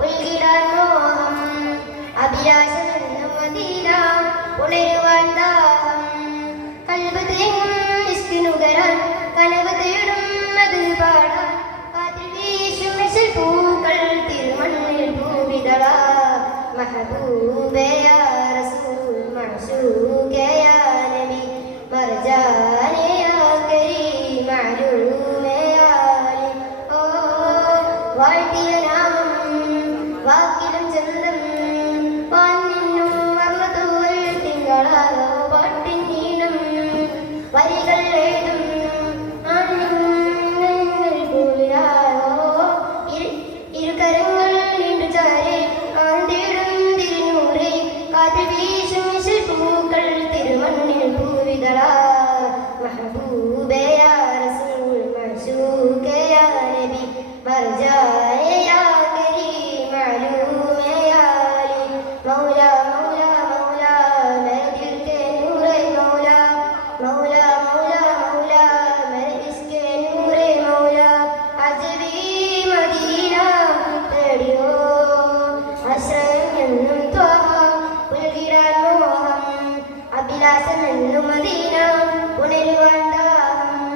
ഉൾകിടാൻ മോഹം. പൂക്കൾ തിരുമണ്ണിൽ ഭൂമിതള. മഹബൂബയാ Why do you know? അഭിലാഷം എന്നു മദീന ഉണരുവാൻ ദാഹം.